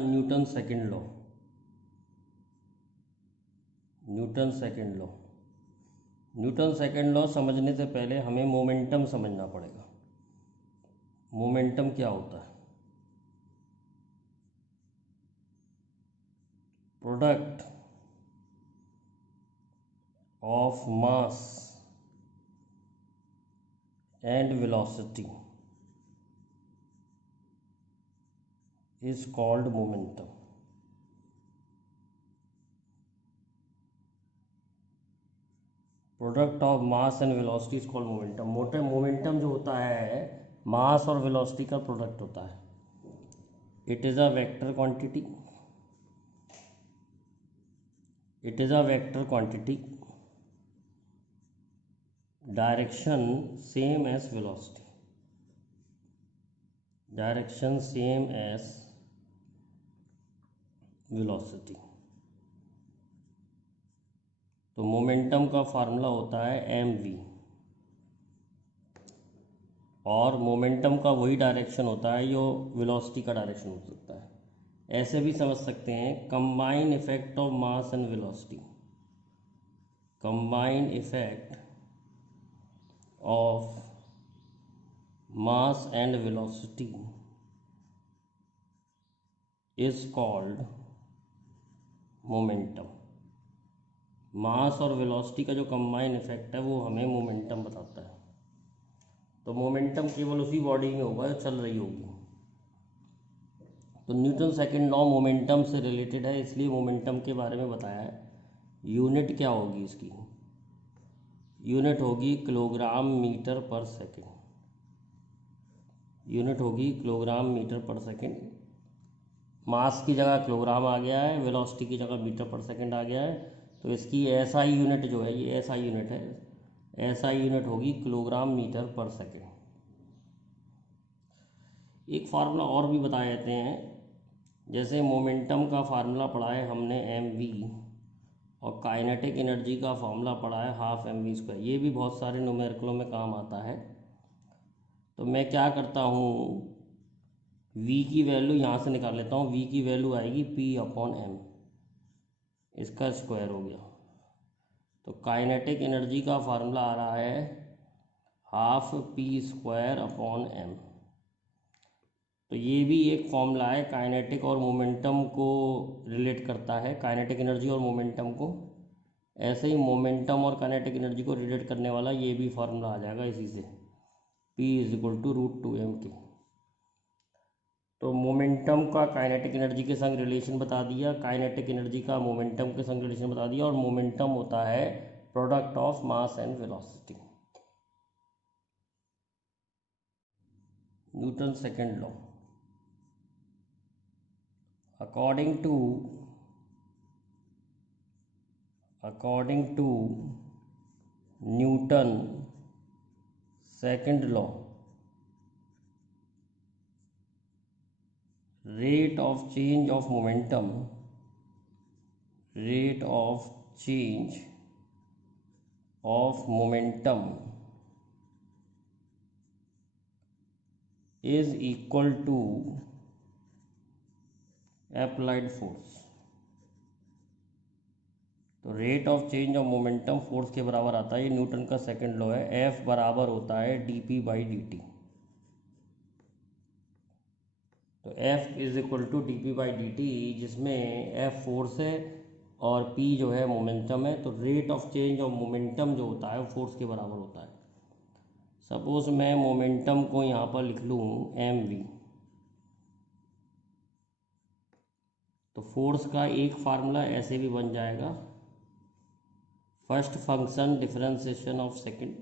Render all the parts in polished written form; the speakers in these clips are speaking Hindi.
Newton second law. Newton second law, Newton second law समझने से पहले हमें मोमेंटम समझना पड़ेगा। मोमेंटम क्या होता है? Product of mass and velocity is called momentum। Product of mass and velocity is called momentum. Momentum जो होता है मास और वेलोसिटी का प्रोडक्ट होता है। It is a vector quantity, it is a vector quantity, direction same as velocity, direction same as velocity. तो मोमेंटम का फार्मूला होता है mv, और मोमेंटम का वही डायरेक्शन होता है जो वेलोसिटी का डायरेक्शन हो सकता है। ऐसे भी समझ सकते हैं, combine effect of mass and velocity, combine effect of mass and velocity is called momentum. Mass और वेलोसिटी का जो कंबाइन इफेक्ट है वो हमें मोमेंटम बताता है। तो मोमेंटम केवल उसी बॉडी में होगा जो चल रही होगी। तो न्यूटन सेकंड लॉ मोमेंटम से रिलेटेड है, इसलिए मोमेंटम के बारे में बताया है। यूनिट क्या होगी इसकी? यूनिट होगी किलोग्राम मीटर पर सेकेंड। यूनिट होगी किलोग्राम मीटर पर सेकेंड। मास की जगह किलोग्राम आ गया है, वेलोसिटी की जगह मीटर पर सेकेंड आ गया है। तो इसकी एसआई यूनिट जो है, ये एसआई यूनिट है, एसआई यूनिट होगी किलोग्राम मीटर पर सेकेंड। एक फार्मूला और भी बताए जाते हैं, जैसे मोमेंटम का फार्मूला पढ़ा है हमने mv, और काइनेटिक एनर्जी का फार्मूला पढ़ा है हाफ mv²। ये भी बहुत सारे न्यूमेरिकलों में काम आता है। तो मैं क्या करता हूँ, v की वैल्यू यहाँ से निकाल लेता हूँ। v की वैल्यू आएगी p/m, इसका स्क्वायर हो गया। तो काइनेटिक एनर्जी का फार्मूला आ रहा है हाफ p²/m। तो ये भी एक फॉर्मूला है, काइनेटिक और मोमेंटम को रिलेट करता है, काइनेटिक एनर्जी और मोमेंटम को। ऐसे ही मोमेंटम और काइनेटिक एनर्जी को रिलेट करने वाला ये भी फार्मूला आ जाएगा इसी से, p = √2mk। तो मोमेंटम का काइनेटिक एनर्जी के संग रिलेशन बता दिया, काइनेटिक एनर्जी का मोमेंटम के संग रिलेशन बता दिया, और मोमेंटम होता है product of mass and velocity. Newton second law, according to Newton second law, rate of change of momentum is equal to applied force। तो rate of change of momentum force के बराबर आता है। ये न्यूटन का सेकंड लॉ है। F बराबर होता है dp/dt। तो F = dp/dt, जिसमें F फोर्स है और P जो है मोमेंटम है। तो rate of change of momentum जो होता है वो फोर्स के बराबर होता है। सपोज मैं मोमेंटम को यहाँ पर लिख लूँ mv, तो फोर्स का एक फार्मूला ऐसे भी बन जाएगा, first function differentiation of second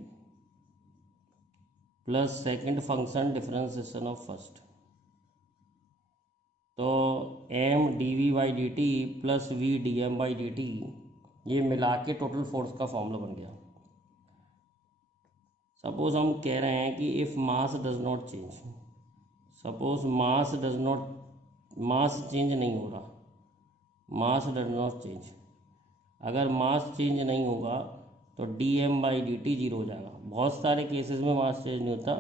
plus second function differentiation of first. तो m dv/dt plus v dm/dt, ये मिला के टोटल फोर्स का फॉर्मूला बन गया। सपोज हम कह रहे हैं कि if mass does not change, suppose mass change नहीं हो रहा, मास डज नॉट चेंज। अगर मास चेंज नहीं होगा तो dm/dt 0 हो जाएगा। बहुत सारे केसेस में मास चेंज नहीं होता,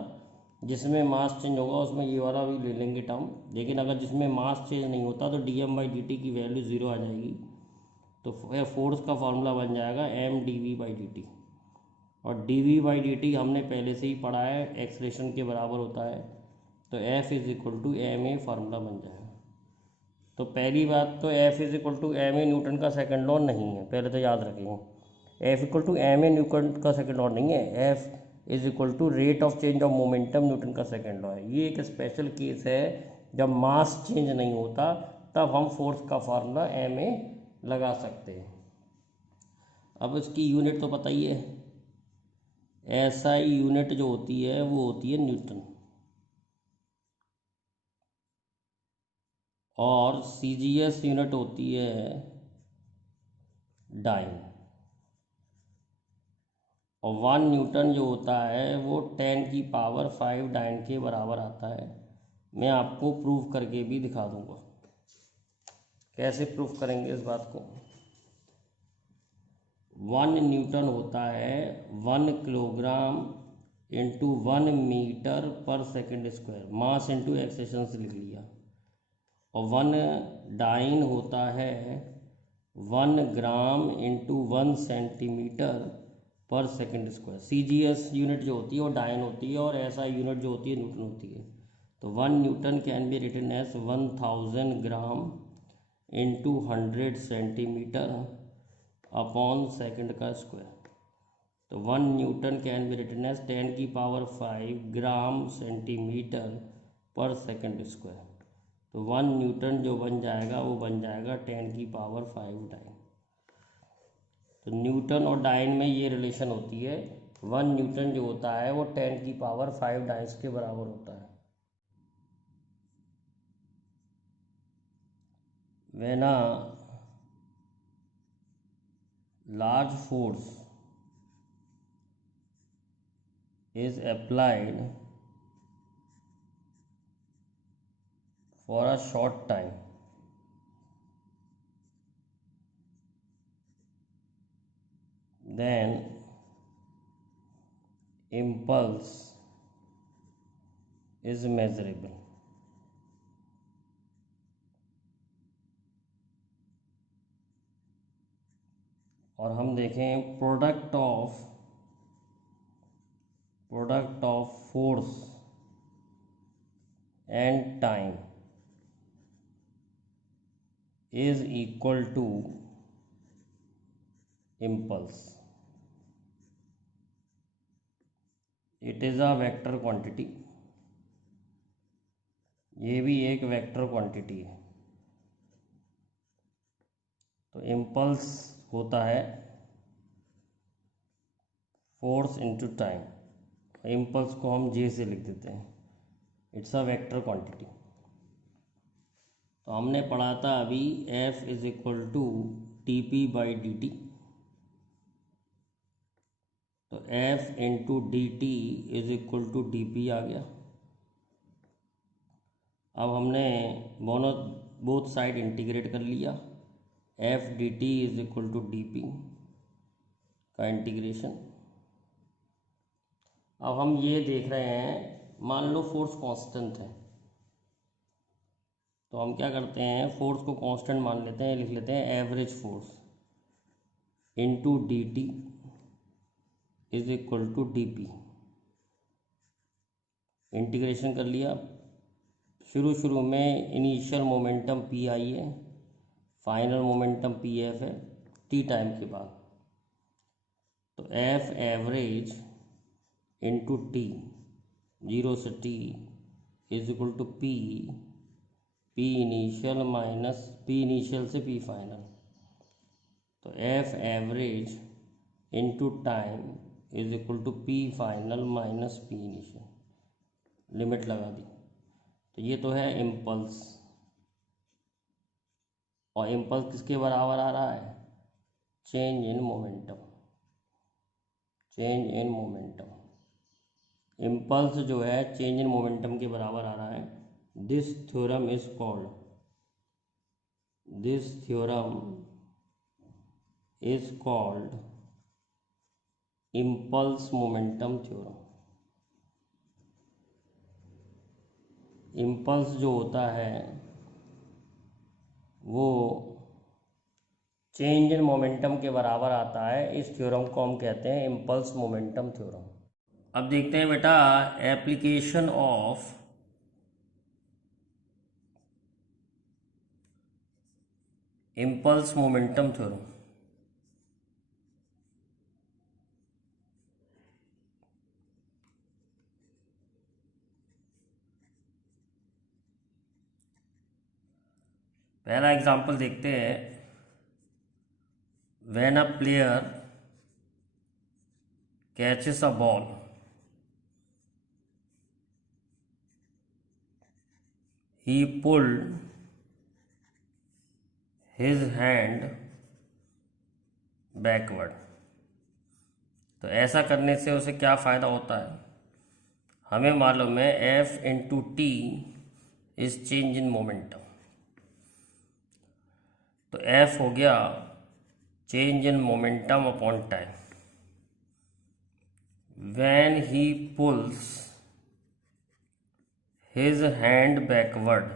जिसमें मास चेंज होगा उसमें ये वाला भी ले लेंगे टर्म, लेकिन अगर जिसमें मास चेंज नहीं होता तो dm/dt की वैल्यू ज़ीरो आ जाएगी। तो फोर्स का फार्मूला बन जाएगा mdv/dt। और dv/dt हमने पहले से ही पढ़ा है, एक्सलेशन के बराबर होता है। तो F=ma फार्मूला बन जाएगा। तो पहली बात तो F=ma न्यूटन का सेकंड लॉ नहीं है, पहले तो याद रखेंगे। F=ma न्यूटन का सेकंड लॉ नहीं है, F rate of change of momentum Newton का सेकंड लॉ है। ये एक स्पेशल केस है, जब मास चेंज नहीं होता तब हम फोर्स का फार्मूला ma लगा सकते हैं। अब इसकी यूनिट तो पता ही है, SI यूनिट जो होती है वो होती है न्यूटन, और CGS यूनिट होती है डाइन। और 1 न्यूटन जो होता है वो 10⁵ डाइन के बराबर आता है। मैं आपको प्रूव करके भी दिखा दूंगा। कैसे प्रूव करेंगे इस बात को। 1 न्यूटन होता है 1 kilogram into 1 metre per second square, mass into acceleration से लिख लिया। और 1 डाइन होता है 1 gram into 1 centimetre per second square. CGS unit जो होती है वो डाइन होती है, और SI यूनिट जो होती है न्यूटन होती है। तो 1 newton can be written as 1000 gram into 100 centimetre upon second का स्क्वायर। तो 1 newton can be written as 10⁵ gram centimetre per second square. तो 1 न्यूटन जो बन जाएगा वो बन जाएगा 10⁵ डाइन। तो न्यूटन और डाइन में ये रिलेशन होती है, 1 न्यूटन जो होता है वो 10⁵ डाइन्स के बराबर होता है। When a large force is applied for a short time, then impulse is measurable। और हम देखें product of force and time is equal to impulse. It is a vector quantity, ये भी एक वेक्टर क्वांटिटी है। तो इम्पल्स होता है फोर्स इनटू टाइम, इम्पल्स को हम जे से लिख देते हैं। It's a vector quantity. तो हमने पढ़ा था अभी F=dp/dt। तो F इंटू dt =dp आ गया। अब हमने बोथ साइड इंटीग्रेट कर लिया। F dt =dp का इंटीग्रेशन। अब हम ये देख रहे हैं, मान लो फोर्स कांस्टेंट है, तो हम क्या करते हैं, फोर्स को कांस्टेंट मान लेते हैं, लिख लेते हैं average force into dt =dp। Integration कर लिया। शुरू में इनिशियल मोमेंटम p आई है, फाइनल मोमेंटम pf है t टाइम के बाद। तो F एवरेज इंटू टी, 0 से t p initial minus p initial से p फाइनल। तो F average into time p final minus p initial, limit लगा दी। तो ये तो है इम्पल्स, और इम्पल्स किसके बराबर आ रहा है, change in momentum. Change in momentum, impulse जो है चेंज इन मोमेंटम के बराबर आ रहा है। This theorem is called impulse momentum theorem. Impulse जो होता है वो चेंज इन मोमेंटम के बराबर आता है। इस थ्योरम को हम कहते हैं इम्पल्स मोमेंटम थ्योरम। अब देखते हैं बेटा application of impulse momentum theorem. पहला एग्जांपल देखते हैं। When a player catches a ball, he pulled his hand backward। तो ऐसा करने से उसे क्या फ़ायदा होता है? हमें मालूम है F into T is change in momentum. तो F हो गया change in momentum upon time. When he pools his hand backward,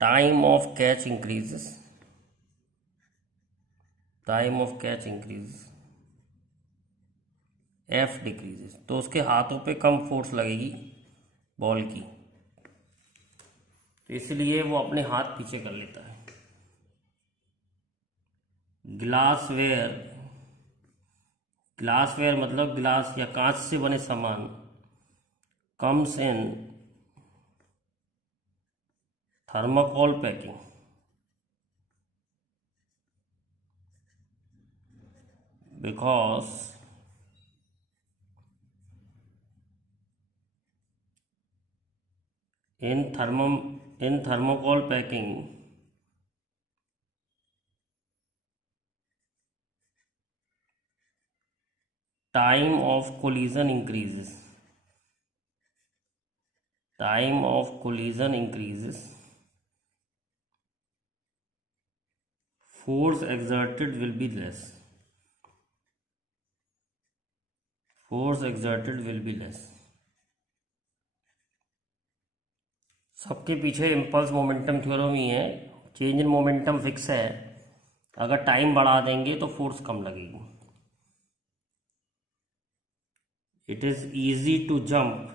time of catch increases, time of catch increases, F decreases. तो उसके हाथों पे कम फोर्स लगेगी बॉल की, तो इसलिए वो अपने हाथ पीछे कर लेता है। ग्लासवेयर, ग्लासवेयर मतलब ग्लास या कांच से बने सामान, comes in thermocol packing. Because in thermocol packing time of collision increases, time of collision increases, force exerted will be less, force exerted will be less। सबके पीछे इम्पल्स मोमेंटम थ्योरम ही है। चेंज इन मोमेंटम फिक्स है, अगर टाइम बढ़ा देंगे तो फोर्स कम लगेगी। It is easy to jump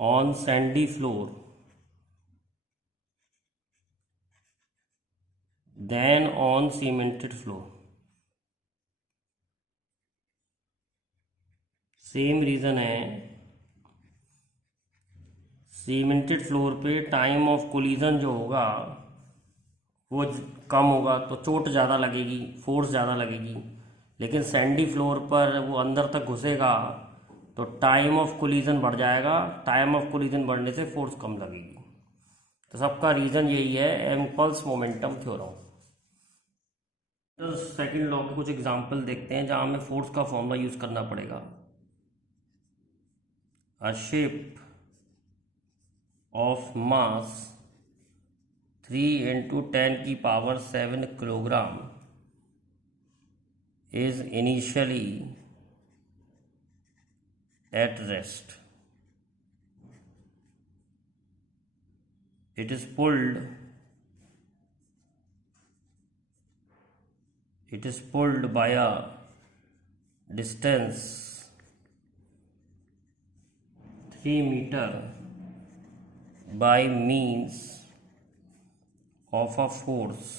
on sandy floor then on cemented floor. Same reason है, सीमेंटेड फ्लोर पे टाइम ऑफ कोलिजन जो होगा वो कम होगा तो चोट ज़्यादा लगेगी, फोर्स ज़्यादा लगेगी। लेकिन सैंडी फ्लोर पर वो अंदर तक घुसेगा तो टाइम ऑफ कोलिजन बढ़ जाएगा, टाइम ऑफ कोलिजन बढ़ने से फोर्स कम लगेगी। तो सबका रीज़न यही है, इम्पल्स मोमेंटम थ्योरम। तो सेकंड लॉ के कुछ एग्जांपल देखते हैं जहाँ हमें फोर्स का फॉर्मूला यूज़ करना पड़ेगा। A ship of mass 3 into 10 की power 7 kilogram is initially at rest. It is pulled by a distance 3 meter by means of a force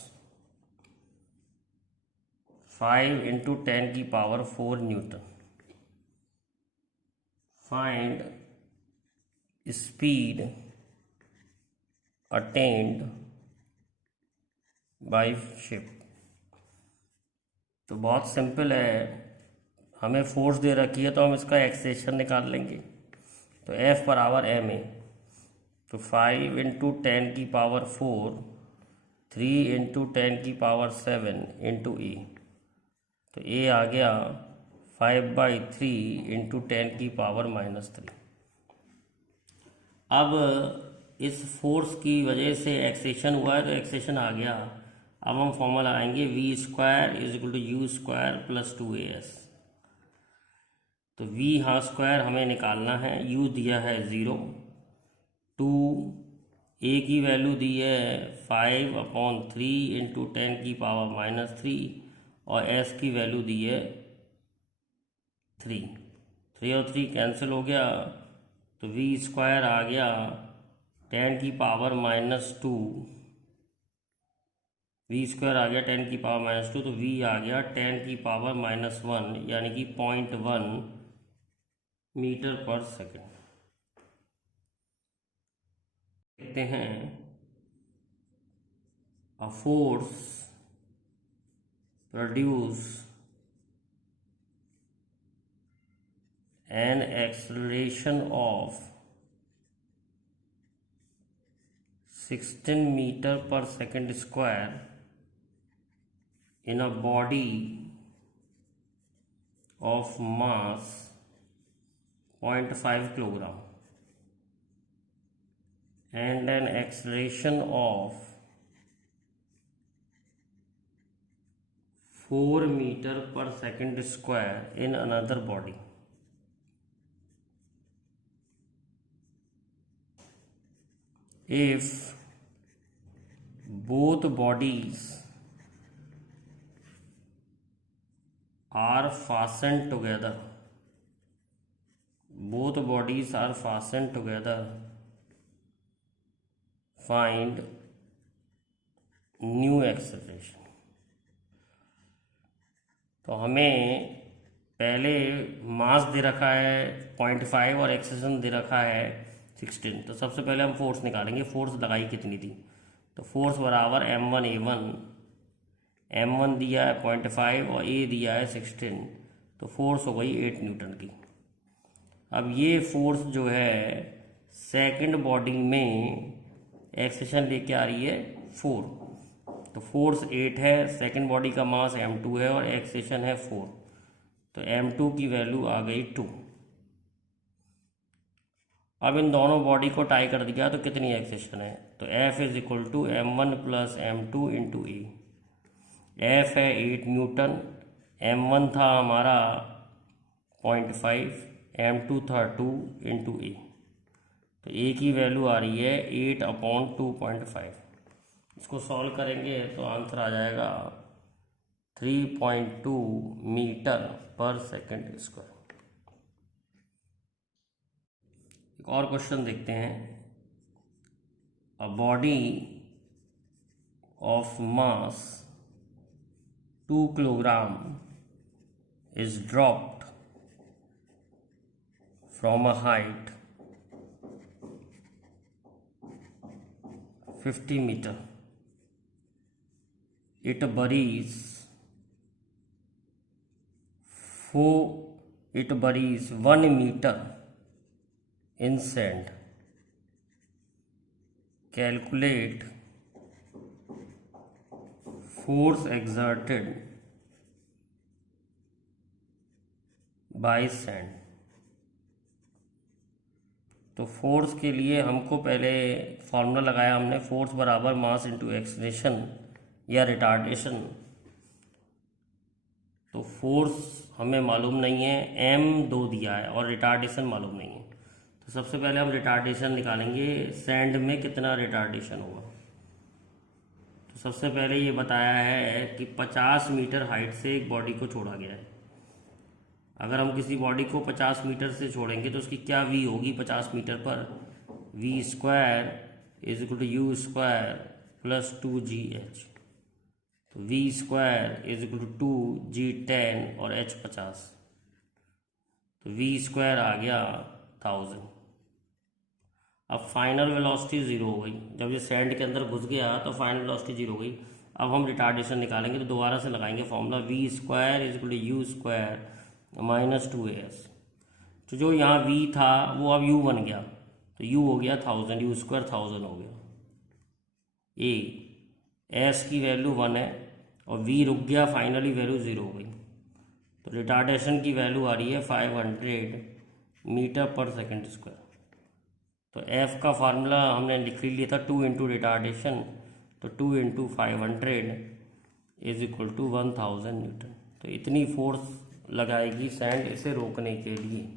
5 into 10 की power 4 Newton. Find speed attend by ship. तो बहुत सिंपल है, हमें फोर्स दे रखी है तो हम इसका एक्सेलेरेशन निकाल लेंगे। तो F बराबर m है, तो 5 इंटू 10 की पावर 4, 3 इंटू 10 की पावर 7 इंटू ए। तो ए आ गया 5/3 इंटू 10 की पावर -3। अब इस फोर्स की वजह से एक्सेशन हुआ है तो एक्सेशन आ गया। अब हम फॉर्मूला लगाएंगे v square is equal to u square plus 2as। तो v यहाँ स्क्वायर हमें निकालना है, u दिया है 0, 2 a की वैल्यू दी है 5/3 इंटू 10 की पावर -3 और s की वैल्यू दी है 3। 3 और 3 कैंसिल हो गया, तो v स्क्वायर आ गया 10 की पावर -2, v स्क्वायर आ गया 10 की पावर -2, तो v आ गया 10 की पावर -1 यानी कि 0.1 मीटर पर सेकेंड। देखते हैं a force produce an acceleration of 16 meter per second square in a body of mass 0.5 kilogram and an acceleration of 4 meter per second square in another body. If both bodies are fastened together, find new acceleration। तो हमें पहले मास दे रखा है 0.5 और एक्सेलेरेशन दे रखा है 16। तो सबसे पहले हम फोर्स निकालेंगे, फोर्स लगाई कितनी थी। तो फोर्स बराबर m1a1, m1 दिया है 0.5 और a दिया है 16, तो फोर्स हो गई 8 न्यूटन की। अब ये फोर्स जो है सेकंड बॉडी में एक्सेलेरेशन लेके आ रही है 4, तो फोर्स 8 है, सेकंड बॉडी का मास m2 है और एक्सेलेरेशन है 4, तो m2 की वैल्यू आ गई 2। अब इन दोनों बॉडी को टाई कर दिया तो कितनी एक्सेलेरेशन है, तो F is equal to m1 plus m2 into a. F है 8 न्यूटन, m1 था हमारा 0.5, m2 था 2 इंटू ए, तो ए की वैल्यू आ रही है 8/2.5। इसको सॉल्व करेंगे तो आंसर आ जाएगा 3.2 मीटर पर सेकेंड स्क्वायर। एक और क्वेश्चन देखते हैं। A body of mass 2 kilogram is dropped from a height 50 meter. It buries 1 meter in sand. Calculate force exerted by sand. तो फोर्स के लिए हमको पहले फॉर्मूला लगाया हमने, फोर्स बराबर मास इंटू एक्सेलरेशन या रिटार्डेशन। तो फोर्स हमें मालूम नहीं है, m2 दिया है और रिटार्डेशन मालूम नहीं है। तो सबसे पहले हम रिटार्डेशन निकालेंगे, सैंड में कितना रिटार्डेशन होगा। तो सबसे पहले ये बताया है कि 50 मीटर हाइट से एक बॉडी को छोड़ा गया है। अगर हम किसी बॉडी को 50 मीटर से छोड़ेंगे तो उसकी क्या v होगी 50 metre per, v square is equal to u square plus 2gh। तो v square is equal to 2g10 और h 50, तो v स्क्वायर आ गया 1000। अब फाइनल वेलोसिटी 0 हो गई, जब ये सैंड के अंदर घुस गया तो फाइनल वेलोसिटी 0 हो गई। अब हम रिटार्डेशन निकालेंगे, तो दोबारा से लगाएंगे formula v square is equal to u square -2as। तो जो यहाँ v था वो अब u बन गया, तो u हो गया 1000, यू स्क्वायर 1000 हो गया। s की वैल्यू 1 है और v रुक गया, फाइनली वैल्यू 0 हो गई। तो रिटार्डेशन की वैल्यू आ रही है 500 मीटर पर सेकेंड स्क्वायर। तो f का फार्मूला हमने लिख लिया था 2 इंटू रिटार्डेशन, तो तो 2 × 500 इज इक्वल टू 1000 न्यूटन। तो इतनी फोर्स लगाएगी सैंड इसे रोकने के लिए।